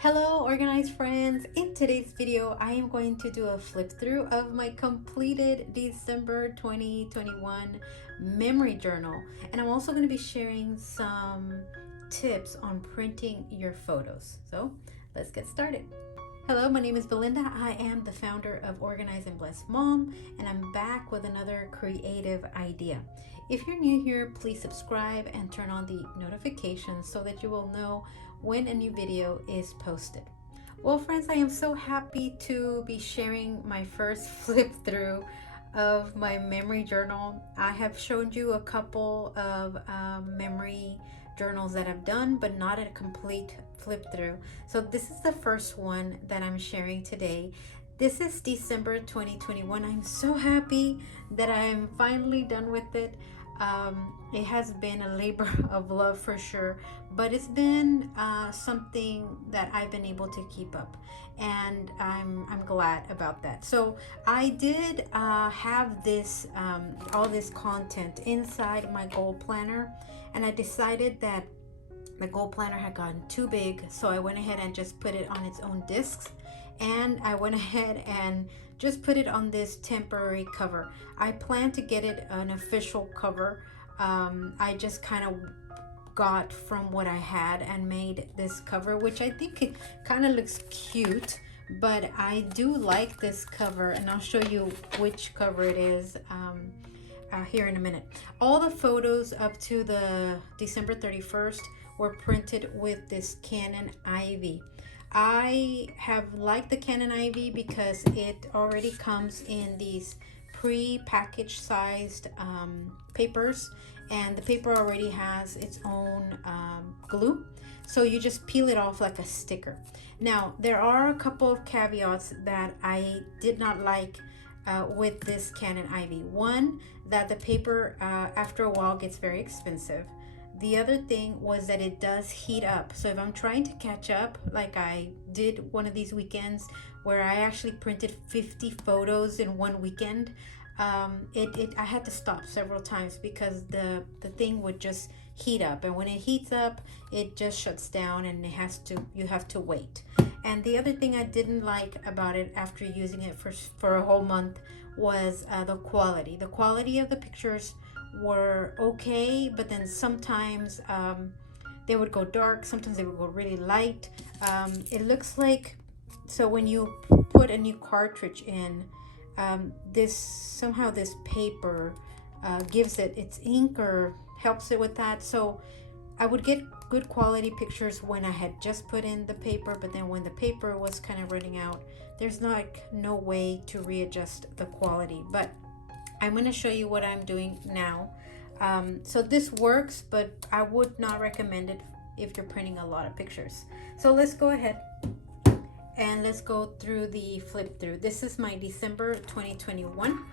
Hello organized friends. In today's video I am going to do a flip through of my completed December 2021 memory journal, and I'm also going to be sharing some tips on printing your photos. So let's get started. Hello, my name is Belinda. I am the founder of Organize and Bless Mom, and I'm back with another creative idea. If you're new here, please subscribe and turn on the notifications so that you will know when a new video is posted. Well, friends, I am so happy to be sharing my first flip through of my memory journal. I have shown you a couple of memory journals that I've done, but not a complete flip through. So this is the first one that I'm sharing today. This is December 2021. I'm so happy that I'm finally done with it. It has been a labor of love for sure, but it's been something that I've been able to keep up, and I'm glad about that. So I did have this all this content inside my goal planner, and I decided that the goal planner had gotten too big, so I went ahead and just put it on its own discs, and I went ahead and just put it on this temporary cover. I plan to get it an official cover. I just kind of got from what I had and made this cover, which I think it kind of looks cute, but I do like this cover, and I'll show you which cover it is here in a minute. All the photos up to the December 31st were printed with this Canon IV. I have liked the Canon IV because it already comes in these pre-packaged sized papers, and the paper already has its own glue, so you just peel it off like a sticker. Now there are a couple of caveats that I did not like with this Canon IV. One, that the paper after a while gets very expensive. The other thing was that it does heat up. So if I'm trying to catch up, like I did one of these weekends where I actually printed 50 photos in one weekend, I had to stop several times because the thing would just heat up, and when it heats up it just shuts down, and you have to wait. And the other thing I didn't like about it after using it for a whole month was the quality of the pictures were okay, but then sometimes they would go dark, sometimes they would go really light. It looks like, so when you put a new cartridge in, this paper gives it its ink or helps it with that. So I would get good quality pictures when I had just put in the paper, but then when the paper was kind of running out, there's no way to readjust the quality. But I'm going to show you what I'm doing now. So this works, but I would not recommend it if you're printing a lot of pictures. So let's go ahead and let's go through the flip through. This is my December 2021.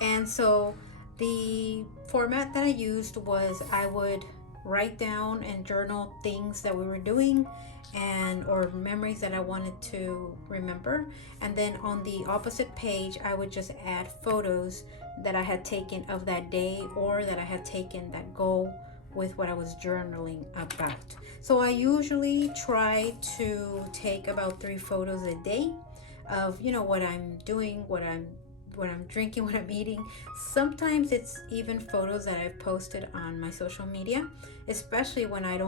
And so the format that I used was I would write down and journal things that we were doing or memories that I wanted to remember, and then on the opposite page I would just add photos that I had taken of that day or that I had taken that go with what I was journaling about. So I usually try to take about 3 photos a day of what I'm doing, what I'm drinking, what I'm eating. Sometimes it's even photos that I've posted on my social media, especially when I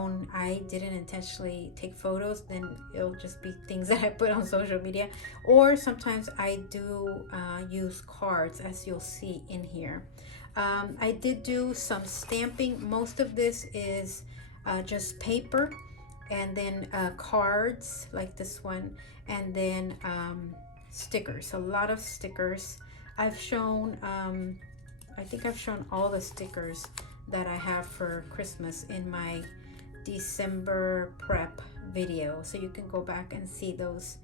didn't intentionally take photos, then it'll just be things that I put on social media. Or sometimes I do use cards, as you'll see in here. I did do some stamping. Most of this is just paper, and then cards like this one, and then stickers, a lot of stickers. I've shown I think I've shown all the stickers that I have for Christmas in my December prep video, so you can go back and see those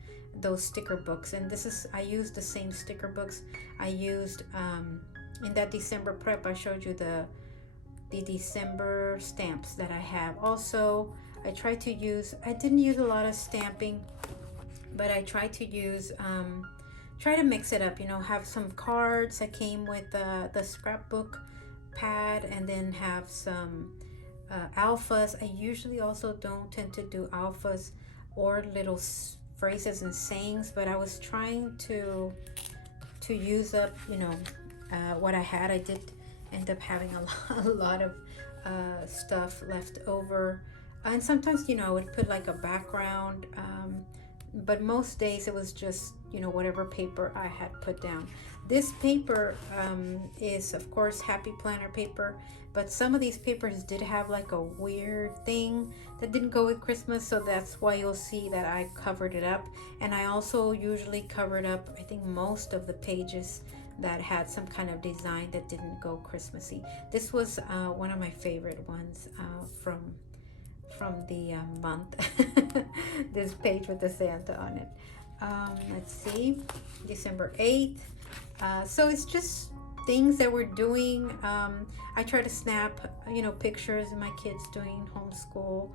sticker books. And I used the same sticker books I used in that December prep. I showed you the December stamps that I have. Also, I didn't use a lot of stamping, but I tried to use try to mix it up, have some cards that came with the scrapbook pad, and then have some alphas. I usually also don't tend to do alphas or little phrases and sayings, but I was trying to use up, what I had. I did end up having a lot of stuff left over, and sometimes, I would put like a background, but most days it was just, whatever paper I had put down. This paper is, of course, Happy Planner paper, but some of these papers did have like a weird thing that didn't go with Christmas, so that's why you'll see that I covered it up. And I also usually covered up, I think, most of the pages that had some kind of design that didn't go Christmassy. This was one of my favorite ones from the month. This page with the Santa on it. Let's see, December 8th. So it's just things that we're doing. I try to snap, pictures of my kids doing homeschool.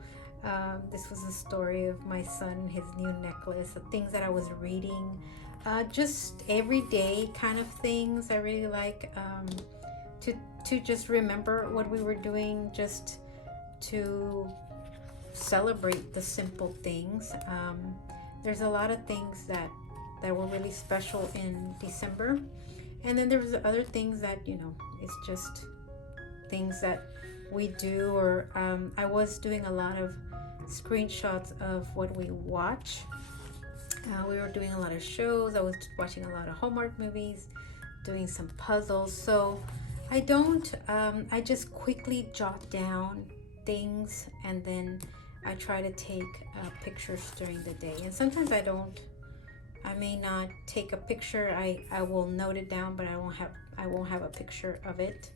This was a story of my son, his new necklace, the things that I was reading. Just everyday kind of things. I really like to just remember what we were doing, just to celebrate the simple things. There's a lot of things that were really special in December, and then there's other things that it's just things that we do. Or I was doing a lot of screenshots of what we watch. We were doing a lot of shows. I was watching a lot of Hallmark movies, doing some puzzles. So I just quickly jot down things, and then I try to take pictures during the day. And sometimes I may not take a picture. I will note it down, but I won't have a picture of it,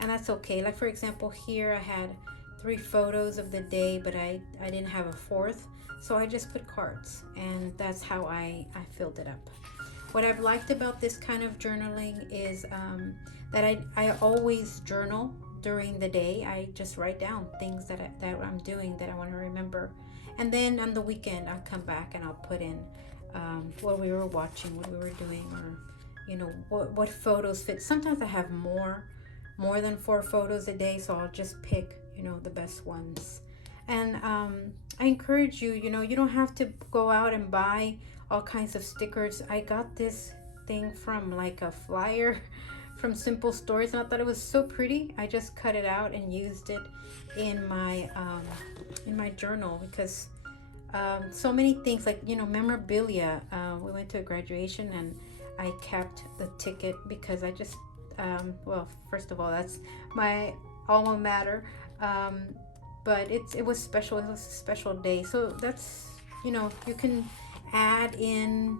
and that's okay. Like, for example, here I had 3 photos of the day, but I didn't have a 4th, so I just put cards, and that's how I filled it up. What I've liked about this kind of journaling is that I always journal during the day. I just write down things that I'm doing that I want to remember, and then on the weekend I'll come back and I'll put in what we were watching, what we were doing, or what photos fit. Sometimes I have more than 4 photos a day, so I'll just pick the best ones. And I encourage you, you don't have to go out and buy all kinds of stickers. I got this thing from like a flyer from Simple Stories, and I thought it was so pretty. I just cut it out and used it in my journal, because so many things, like memorabilia. We went to a graduation and I kept the ticket because I just well, first of all, that's my alma mater, but it was special. It was a special day, so that's you can add in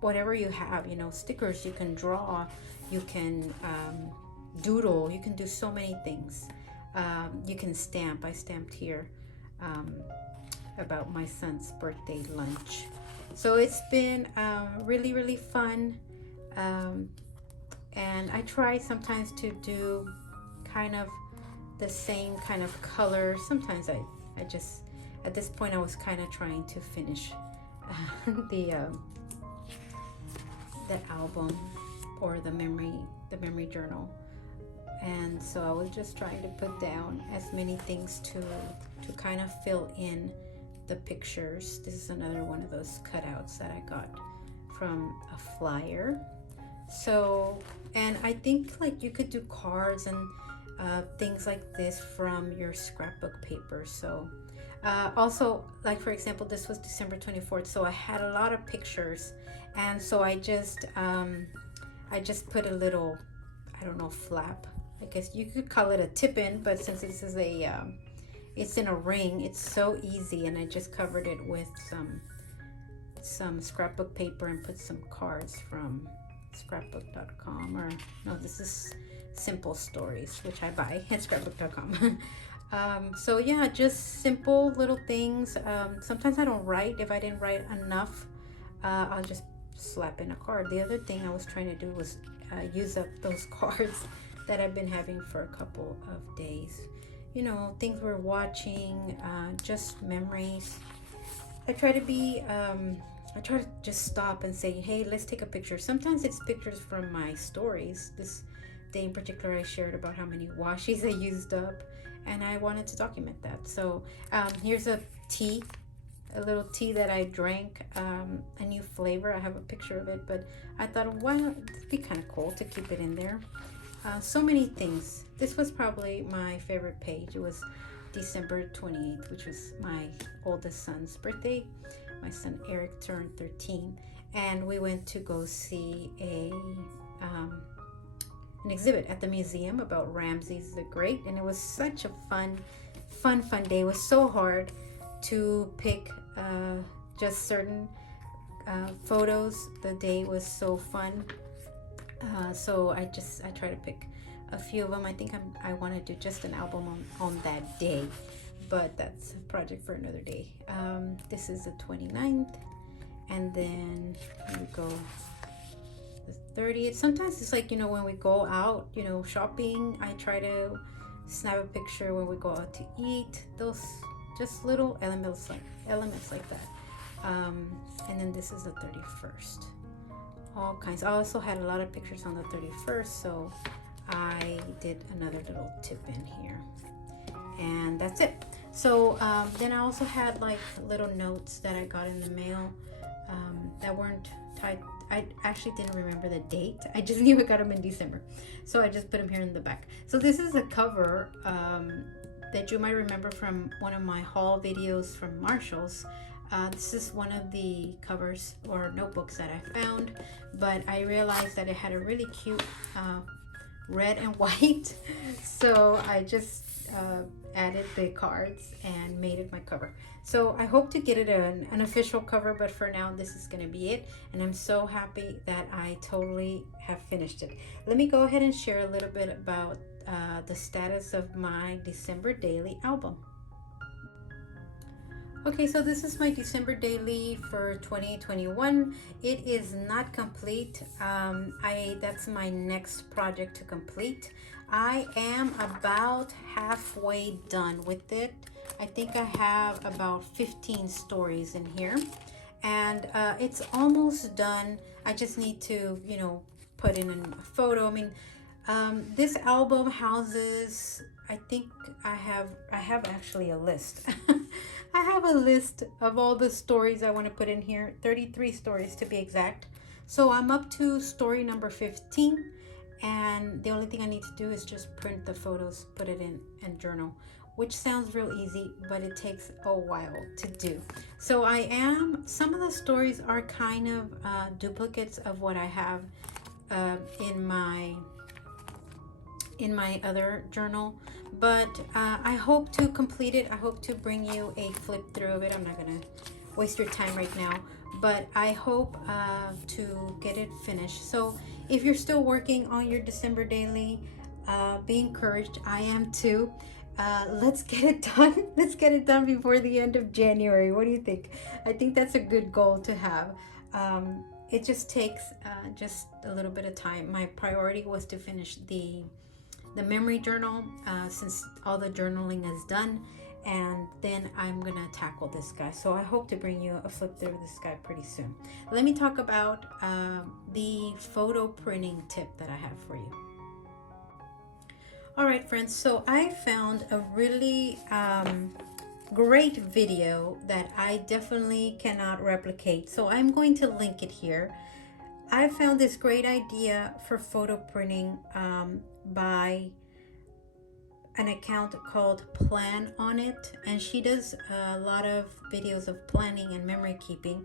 whatever you have. Stickers, you can draw, you can doodle, you can do so many things. You can stamp. I stamped here about my son's birthday lunch. So it's been really, really fun, and I try sometimes to do kind of the same kind of color. Sometimes I just, at this point, I was kind of trying to finish the album, or the memory journal, and so I was just trying to put down as many things to kind of fill in the pictures. This is another one of those cutouts that I got from a flyer. So, and I think like you could do cards and things like this from your scrapbook paper. So also, like, for example, this was December 24th, so I had a lot of pictures, and so I just put a little, I don't know, flap, I guess you could call it a tip-in, but since this is it's in a ring, it's so easy, and I just covered it with some scrapbook paper and put some cards from scrapbook.com, or no, this is Simple Stories, which I buy at scrapbook.com. So yeah, just simple little things. Sometimes I don't write. If I didn't write enough, I'll just slap in a card. The other thing I was trying to do was use up those cards that I've been having for a couple of days. Things we're watching, just memories. I try to just stop and say, hey, let's take a picture. Sometimes it's pictures from my stories. This day in particular, I shared about how many washies I used up, and I wanted to document that. So here's a tea a little tea that I drank, a new flavor. I have a picture of it, but I thought, why not? It'd be kind of cool to keep it in there. So many things. This was probably my favorite page. It was December 28th, which was my oldest son's birthday. My son Eric turned 13, and we went to go see an exhibit at the museum about Ramses the Great, and it was such a fun day. It was so hard to pick just certain photos. The day was so fun. So I try to pick a few of them. I think I want to do just an album on that day, but that's a project for another day. This is the 29th, and then here we go, the 30th. Sometimes it's like, when we go out, shopping, I try to snap a picture when we go out to eat. Those just little elements like that. And then this is the 31st. All kinds. I also had a lot of pictures on the 31st, so I did another little tip in here, and that's it. So then I also had like little notes that I got in the mail that weren't tied. I actually didn't remember the date. I just knew I got them in December, so I just put them here in the back. So this is a cover that you might remember from one of my haul videos from Marshall's. This is one of the covers or notebooks that I found, but I realized that it had a really cute red and white, so I just added the cards and made it my cover. So I hope to get it an official cover, but for now this is going to be it, and I'm so happy that I totally have finished it. Let me go ahead and share a little bit about the status of my December daily album. Okay, so this is my December daily for 2021. It is not complete. That's my next project to complete. I am about halfway done with it. I think I have about 15 stories in here, and it's almost done. I just need to, put in a photo. I mean, this album houses, I think I have actually a list. I have a list of all the stories I want to put in here, 33 stories to be exact. So I'm up to story number 15, and the only thing I need to do is just print the photos, put it in, and journal, which sounds real easy, but it takes a while to do. So some of the stories are kind of duplicates of what I have in my other journal, but I hope to complete it. I hope to bring you a flip through of it. I'm not gonna waste your time right now, but I hope to get it finished. So if you're still working on your December daily, be encouraged. I am too. Let's get it done. Let's get it done before the end of January. What do you think? I think that's a good goal to have. It just takes just a little bit of time. My priority was to finish the memory journal, since all the journaling is done, and then I'm gonna tackle this guy. So I hope to bring you a flip through of this guy pretty soon. Let me talk about the photo printing tip that I have for you. All right, friends, so I found a really great video that I definitely cannot replicate, so I'm going to link it here. I found this great idea for photo printing by an account called Plan On It, and she does a lot of videos of planning and memory keeping,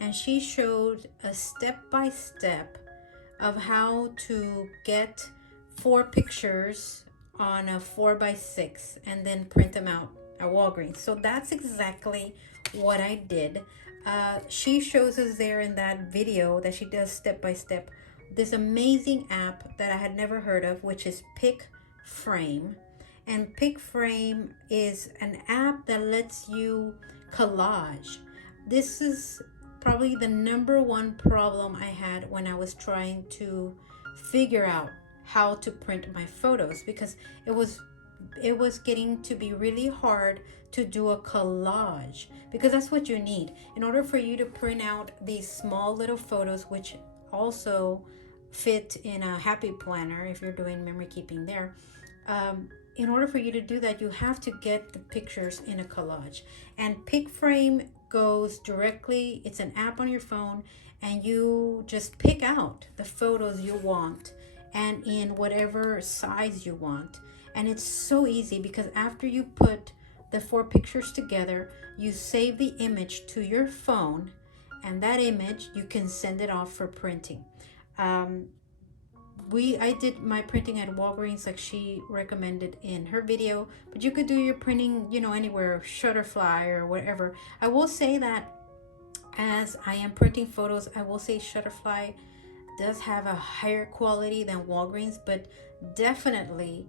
and she showed a step-by-step of how to get 4 pictures on a 4x6 and then print them out at Walgreens. So that's exactly what I did. She shows us there in that video that she does step by step this amazing app that I had never heard of, which is PicFrame. And PicFrame is an app that lets you collage. This is probably the number one problem I had when I was trying to figure out how to print my photos, because it was getting to be really hard to do a collage, because that's what you need in order for you to print out these small little photos, which also fit in a happy planner if you're doing memory keeping there. In order for you to do that, you have to get the pictures in a collage, and PicFrame goes directly, it's an app on your phone, and you just pick out the photos you want and in whatever size you want. And it's so easy because after you put the 4 pictures together, you save the image to your phone, and that image you can send it off for printing. Um, I did my printing at Walgreens like she recommended in her video, but you could do your printing, anywhere, Shutterfly or whatever. I will say that as I am printing photos, I will say Shutterfly does have a higher quality than Walgreens, but definitely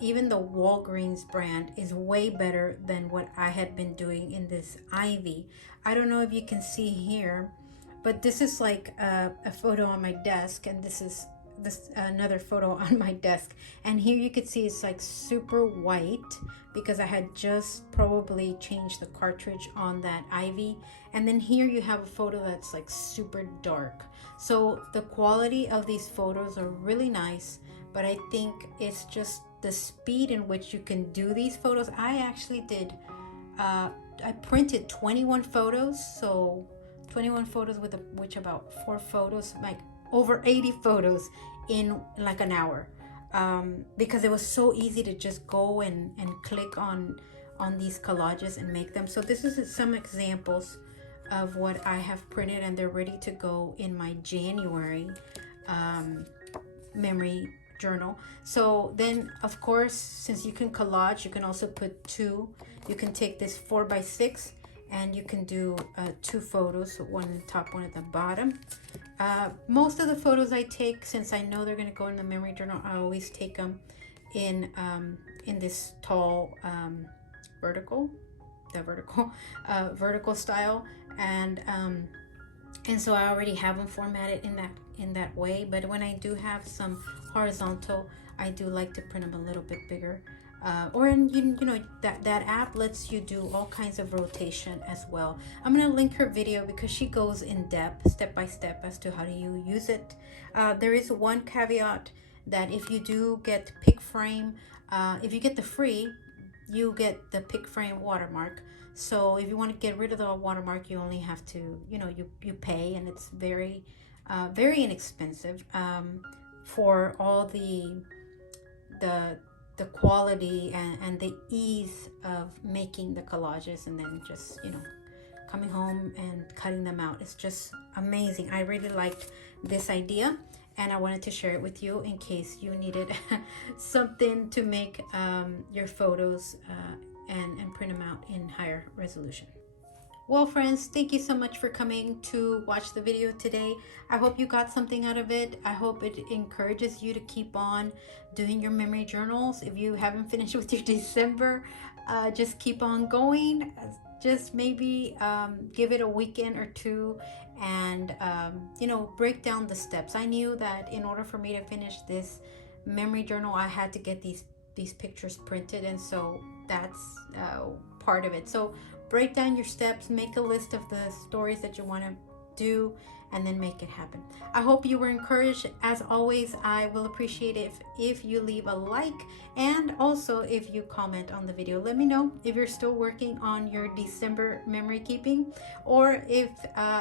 even the Walgreens brand is way better than what I had been doing in this Ivy. I don't know if you can see here, but this is like a photo on my desk, and this is another photo on my desk, and here you could see it's like super white because I had just probably changed the cartridge on that Ivy. And then here you have a photo that's like super dark. So the quality of these photos are really nice, but I think it's just the speed in which you can do these photos. I actually did I printed 21 photos, so 21 photos with which about 4 photos, like over 80 photos in like an hour, because it was so easy to just go and click on these collages and make them. So this is some examples of what I have printed, and they're ready to go in my January memory journal. So then, of course, since you can collage, you can also put 2. You can take this 4x6 and you can do 2 photos, so one at the top, one at the bottom. Most of the photos I take, since I know they're going to go in the memory journal, I always take them in this tall vertical style, and so I already have them formatted in that way. But when I do have some horizontal, I do like to print them a little bit bigger. That app lets you do all kinds of rotation as well. I'm going to link her video because she goes in depth, step by step, as to how do you use it. There is one caveat that if you do get PicFrame, if you get the free, you get the PicFrame watermark. So if you want to get rid of the watermark, you only have to, you pay, and it's very, very inexpensive for all the quality and the ease of making the collages, and then just coming home and cutting them out. It's just amazing. I really liked this idea, and I wanted to share it with you in case you needed something to make your photos and print them out in higher resolution. Well, friends, thank you so much for coming to watch the video today. I hope you got something out of it. I hope it encourages you to keep on doing your memory journals. If you haven't finished with your December, just keep on going. Just maybe give it a weekend or 2 and, break down the steps. I knew that in order for me to finish this memory journal, I had to get these pictures printed, and so that's part of it. So break down your steps, make a list of the stories that you want to do, and then make it happen. I hope you were encouraged. As always, I will appreciate it if you leave a like, and also if you comment on the video. Let me know if you're still working on your December memory keeping, or if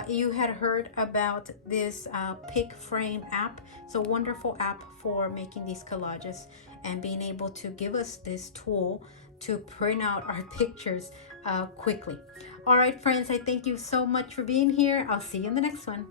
you had heard about this PicFrame app. It's a wonderful app for making these collages and being able to give us this tool to print out our pictures quickly. All right, friends, I thank you so much for being here. I'll see you in the next one.